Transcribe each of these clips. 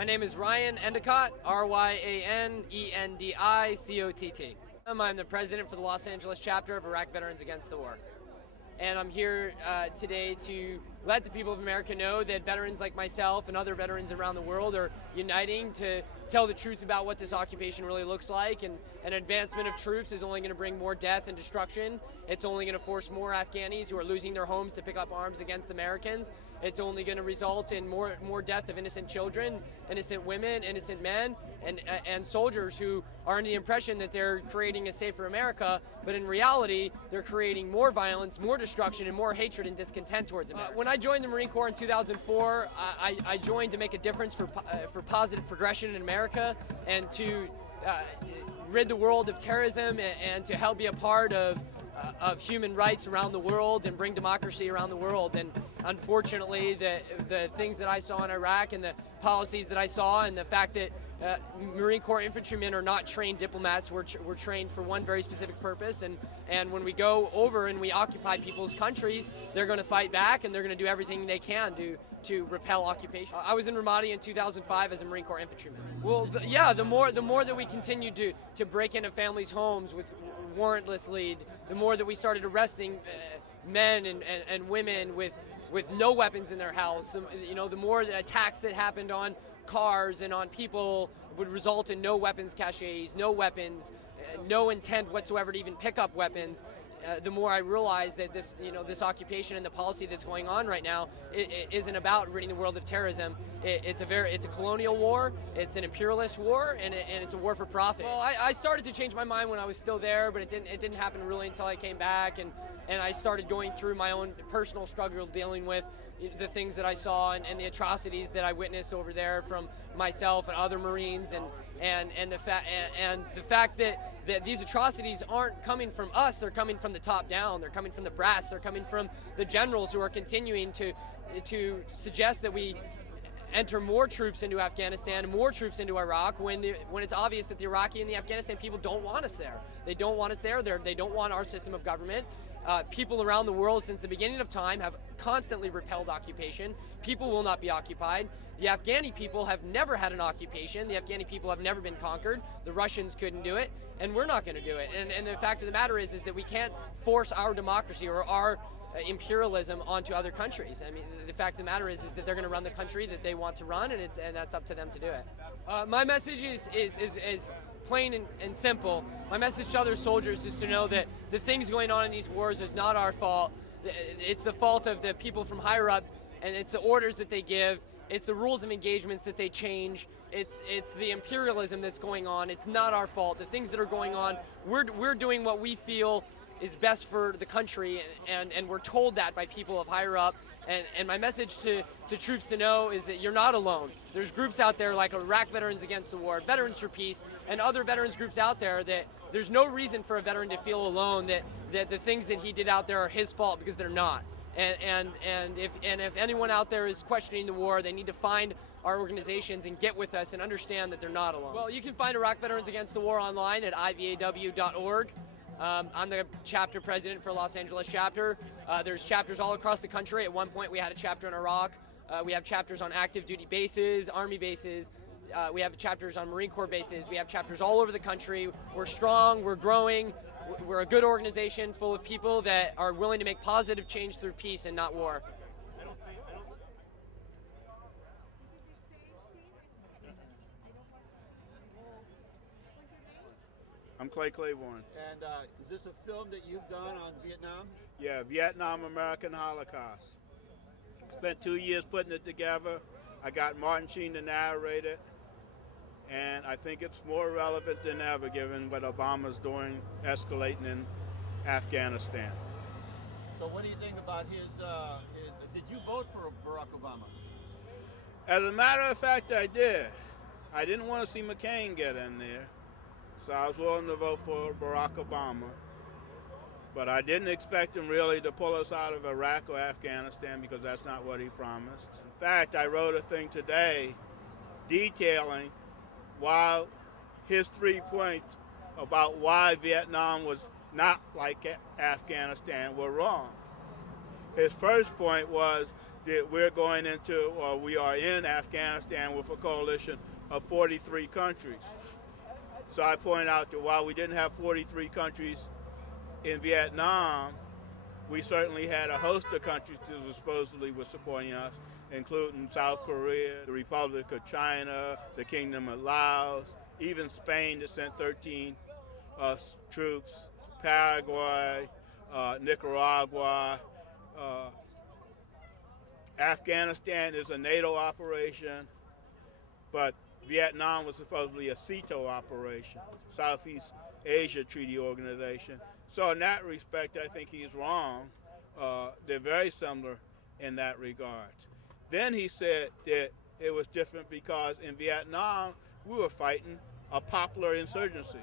My name is Ryan Endicott, Ryanendicott. I'm the president for the Los Angeles chapter of Iraq Veterans Against the War. And I'm here today to let the people of America know that veterans like myself and other veterans around the world are uniting to tell the truth about what this occupation really looks like. And an advancement of troops is only going to bring more death and destruction. It's only going to force more Afghanis who are losing their homes to pick up arms against Americans. It's only going to result in more death of innocent children, innocent women, innocent men, and soldiers who are under the impression that they're creating a safer America, but in reality, they're creating more violence, more destruction, and more hatred and discontent towards America. When I joined the Marine Corps in 2004, I joined to make a difference for positive progression in America and to rid the world of terrorism and to help be a part of human rights around the world and bring democracy around the world. And unfortunately, the things that I saw in Iraq and the policies that I saw and the fact that Marine Corps infantrymen are not trained diplomats, we're trained for one very specific purpose, and when we go over and we occupy people's countries, they're going to fight back and they're going to do everything they can to repel occupation. I was in Ramadi in 2005 as a Marine Corps infantryman. Well, the more that we continued to break into families' homes with warrantlessly, the more that we started arresting men and women with no weapons in their house, the more the attacks that happened on cars and on people would result in no weapons caches, no weapons, no intent whatsoever to even pick up weapons. The more I realize that this occupation and the policy that's going on right now it isn't about ridding the world of terrorism. It's a colonial war, it's an imperialist war, and it's a war for profit. Well, I started to change my mind when I was still there, but it didn't happen really until I came back, and I started going through my own personal struggle dealing with the things that I saw and the atrocities that I witnessed over there from myself and other Marines, and the fact that these atrocities aren't coming from us, they're coming from the top down, they're coming from the brass, they're coming from the generals who are continuing to suggest that we enter more troops into Afghanistan, more troops into Iraq, when it's obvious that the Iraqi and the Afghanistan people don't want us there. They don't want us there. They don't want our system of government. People around the world since the beginning of time have constantly repelled occupation. People will not be occupied. The Afghani people have never had an occupation. The Afghani people have never been conquered. The Russians couldn't do it, and we're not going to do it. And the fact of the matter is that we can't force our democracy or our imperialism onto other countries. I mean, the fact of the matter is that they're going to run the country that they want to run, and that's up to them to do it. My message is plain and simple. My message to other soldiers is to know that the things going on in these wars is not our fault. It's the fault of the people from higher up, and it's the orders that they give. It's the rules of engagements that they change. It's the imperialism that's going on. It's not our fault. The things that are going on, we're doing what we feel is best for the country, and we're told that by people of higher up. And my message to troops to know is that you're not alone. There's groups out there like Iraq Veterans Against the War, Veterans for Peace, and other veterans groups out there that there's no reason for a veteran to feel alone, that the things that he did out there are his fault, because they're not. And if anyone out there is questioning the war, they need to find our organizations and get with us and understand that they're not alone. Well, you can find Iraq Veterans Against the War online at ivaw.org. I'm the chapter president for Los Angeles chapter. There's chapters all across the country. At one point, we had a chapter in Iraq. We have chapters on active duty bases, Army bases. We have chapters on Marine Corps bases. We have chapters all over the country. We're strong. We're growing. We're a good organization full of people that are willing to make positive change through peace and not war. I'm Claibourne. And is this a film that you've done on Vietnam? Yeah, Vietnam American Holocaust. Spent 2 years putting it together. I got Martin Sheen to narrate it, and I think it's more relevant than ever given what Obama's doing, escalating in Afghanistan. So what do you think about his did you vote for Barack Obama? As a matter of fact, I did. I didn't want to see McCain get in there, so I was willing to vote for Barack Obama. But I didn't expect him really to pull us out of Iraq or Afghanistan, because that's not what he promised. In fact, I wrote a thing today detailing why his 3 points about why Vietnam was not like Afghanistan were wrong. His first point was that we're going into, or we are in Afghanistan with a coalition of 43 countries. So I pointed out that while we didn't have 43 countries in Vietnam, we certainly had a host of countries that supposedly were supporting us, including South Korea, the Republic of China, the Kingdom of Laos, even Spain that sent 13 troops, Paraguay, Nicaragua. Afghanistan is a NATO operation, but Vietnam was supposedly a SEATO operation, Southeast Asia Treaty Organization. So in that respect, I think he's wrong. They're very similar in that regard. Then he said that it was different because in Vietnam, we were fighting a popular insurgency,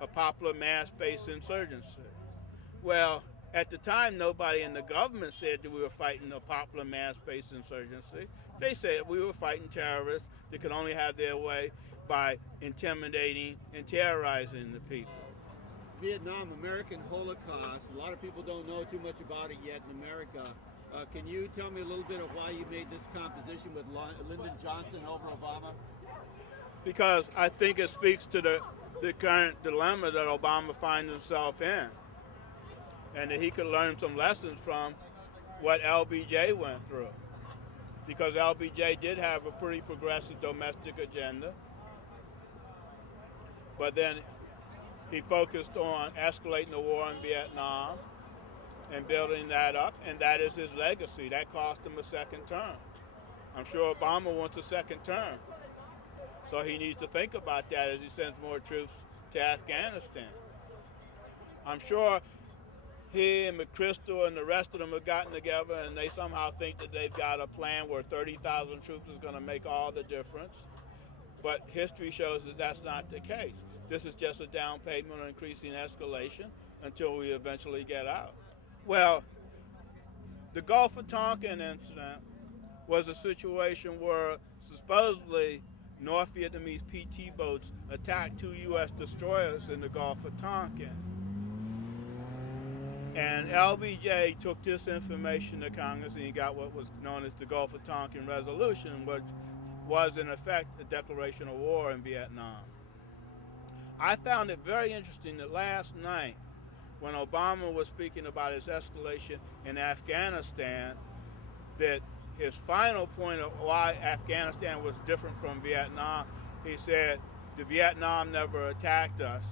a popular mass-based insurgency. Well, at the time, nobody in the government said that we were fighting a popular mass-based insurgency. They said we were fighting terrorists that could only have their way by intimidating and terrorizing the people. Vietnam, American Holocaust. A lot of people don't know too much about it yet in America. Can you tell me a little bit of why you made this composition with Lyndon Johnson over Obama? Because I think it speaks to the current dilemma that Obama finds himself in, and that he could learn some lessons from what LBJ went through. Because LBJ did have a pretty progressive domestic agenda, but then he focused on escalating the war in Vietnam and building that up, and that is his legacy. That cost him a second term. I'm sure Obama wants a second term. So he needs to think about that as he sends more troops to Afghanistan. I'm sure he and McChrystal and the rest of them have gotten together and they somehow think that they've got a plan where 30,000 troops is going to make all the difference. But history shows that that's not the case. This is just a down payment on increasing escalation until we eventually get out. Well, the Gulf of Tonkin incident was a situation where supposedly North Vietnamese PT boats attacked 2 U.S. destroyers in the Gulf of Tonkin. And LBJ took this information to Congress and he got what was known as the Gulf of Tonkin Resolution, which was in effect a declaration of war in Vietnam. I found it very interesting that last night, when Obama was speaking about his escalation in Afghanistan, that his final point of why Afghanistan was different from Vietnam, he said, the Vietnam never attacked us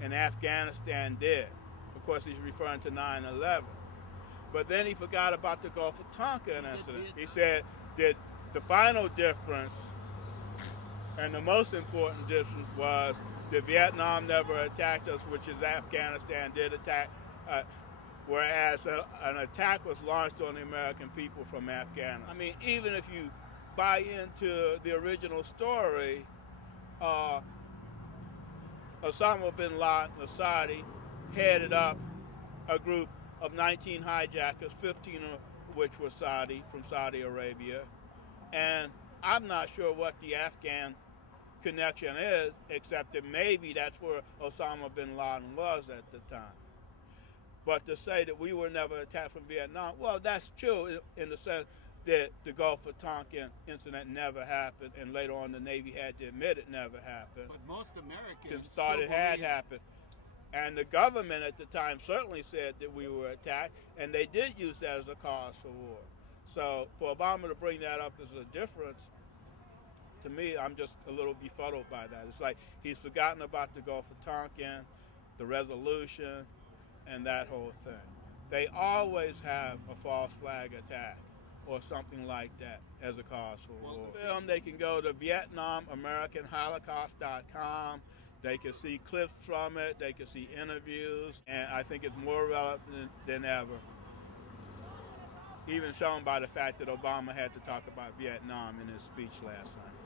and Afghanistan did. Of course, he's referring to 9/11. But then he forgot about the Gulf of Tonkin incident. He said that the final difference and the most important difference was that Vietnam never attacked us, which is Afghanistan did attack, whereas an attack was launched on the American people from Afghanistan. I mean, even if you buy into the original story, Osama bin Laden, the Saudi, headed up a group of 19 hijackers, 15 of which were Saudi, from Saudi Arabia. And I'm not sure what the Afghan connection is, except that maybe that's where Osama bin Laden was at the time. But to say that we were never attacked from Vietnam, well, that's true in the sense that the Gulf of Tonkin incident never happened, and later on the Navy had to admit it never happened. But most Americans thought it had happened. And the government at the time certainly said that we were attacked, and they did use that as a cause for war. So for Obama to bring that up as a difference, to me, I'm just a little befuddled by that. It's like he's forgotten about the Gulf of Tonkin, the resolution, and that whole thing. They always have a false flag attack or something like that as a cause for war. Film, they can go to VietnamAmericanHolocaust.com. They can see clips from it, they can see interviews, and I think it's more relevant than ever. Even shown by the fact that Obama had to talk about Vietnam in his speech last night.